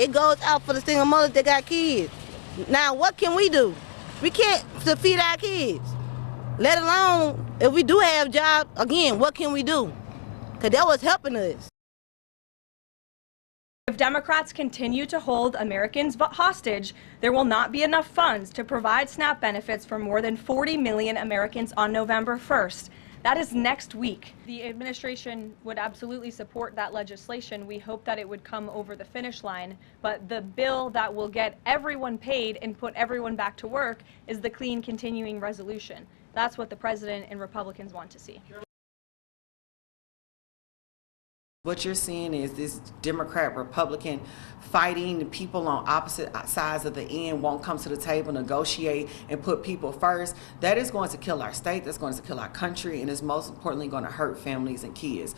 It goes out for the single mothers that got kids. Now, what can we do? We can't feed our kids, let alone if we do have jobs. Again, what can we do? Because that was helping us. If Democrats continue to hold Americans hostage, there will not be enough funds to provide SNAP benefits for more than 40 million Americans on November 1st. That is next week. The administration would absolutely support that legislation. We hope that it would come over the finish line, but the bill that will get everyone paid and put everyone back to work is the clean continuing resolution. That's what the president and Republicans want to see. What you're seeing is this Democrat, Republican fighting. The people on opposite sides of the end won't come to the table, negotiate, and put people first. That is going to kill our state, that's going to kill our country, and is most importantly going to hurt families and kids.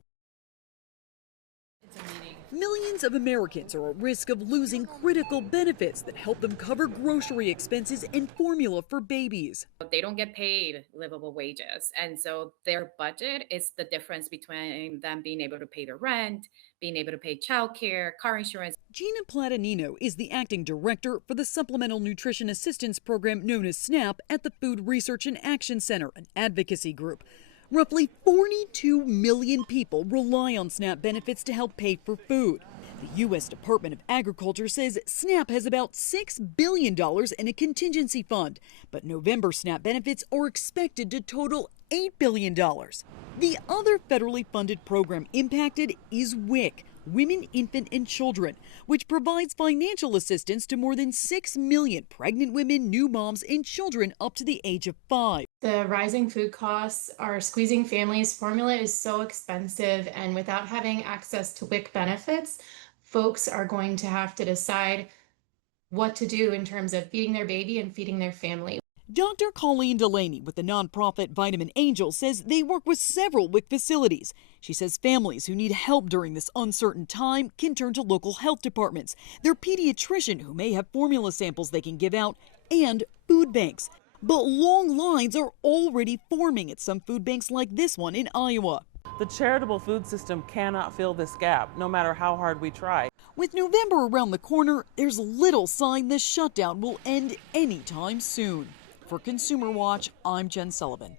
Millions of Americans are at risk of losing critical benefits that help them cover grocery expenses and formula for babies. They don't get paid livable wages, and so their budget is the difference between them being able to pay their rent, being able to pay childcare, car insurance. Gina Platanino is the acting director for the Supplemental Nutrition Assistance Program known as SNAP at the Food Research and Action Center, an advocacy group. Roughly 42 million people rely on SNAP benefits to help pay for food. The U.S. Department of Agriculture says SNAP has about $6 billion in a contingency fund, but November SNAP benefits are expected to total $8 billion. The other federally funded program impacted is WIC, Women, Infant, and Children, which provides financial assistance to more than 6 million pregnant women, new moms, and children up to the age of 5. The rising food costs are squeezing families. Formula is so expensive, and without having access to WIC benefits, folks are going to have to decide what to do in terms of feeding their baby and feeding their family. Dr. Colleen Delaney with the nonprofit Vitamin Angel says they work with several WIC facilities. She says families who need help during this uncertain time can turn to local health departments, their pediatrician who may have formula samples they can give out, and food banks. But long lines are already forming at some food banks like this one in Iowa. The charitable food system cannot fill this gap, no matter how hard we try. With November around the corner, there's little sign this shutdown will end anytime soon. For Consumer Watch, I'm Jen Sullivan.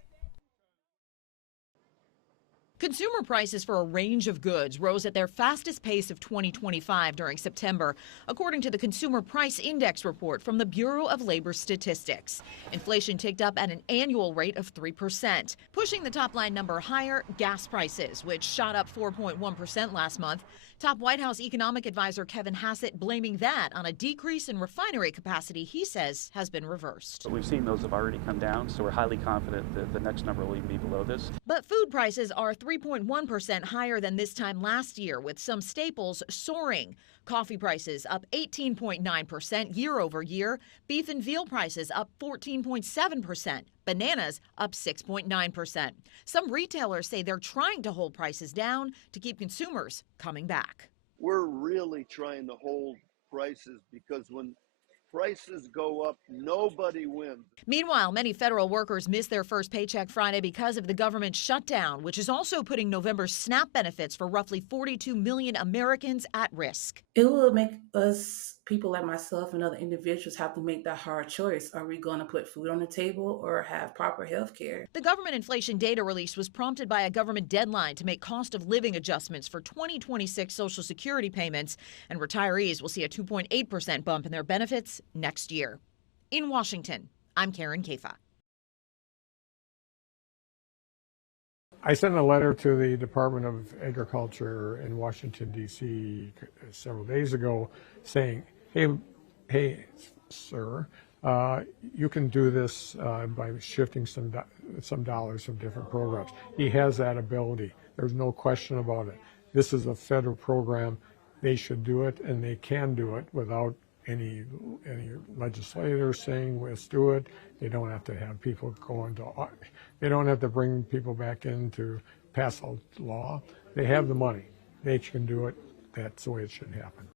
Consumer prices for a range of goods rose at their fastest pace of 2025 during September, according to the Consumer Price Index report from the Bureau of Labor Statistics. Inflation ticked up at an annual rate of 3%. Pushing the top line number higher, gas prices, which shot up 4.1% last month. Top White House economic advisor Kevin Hassett blaming that on a decrease in refinery capacity he says has been reversed. We've seen those have already come down, so we're highly confident that the next number will even be below this. But food prices are 3.1% higher than this time last year, with some staples soaring. Coffee prices up 18.9% year over year. Beef and veal prices up 14.7%. Bananas up 6.9%. Some retailers say they're trying to hold prices down to keep consumers coming back. We're really trying to hold prices because when prices go up, nobody wins. Meanwhile, many federal workers missed their first paycheck Friday because of the government shutdown, which is also putting November's SNAP benefits for roughly 42 million Americans at risk. It will make us, people like myself and other individuals, have to make that hard choice. Are we going to put food on the table or have proper health care? The government inflation data release was prompted by a government deadline to make cost of living adjustments for 2026 Social Security payments, and retirees will see a 2.8% bump in their benefits next year. In Washington, I'm Karen Kafa. I sent a letter to the Department of Agriculture in Washington, D.C. several days ago saying, hey, sir, you can do this by shifting some dollars from different programs. He has that ability. There's no question about it. This is a federal program. They should do it, and they can do it without any legislators saying let's do it. They don't have to have people they don't have to bring people back in to pass a law. They have the money. They can do it. That's the way it should happen.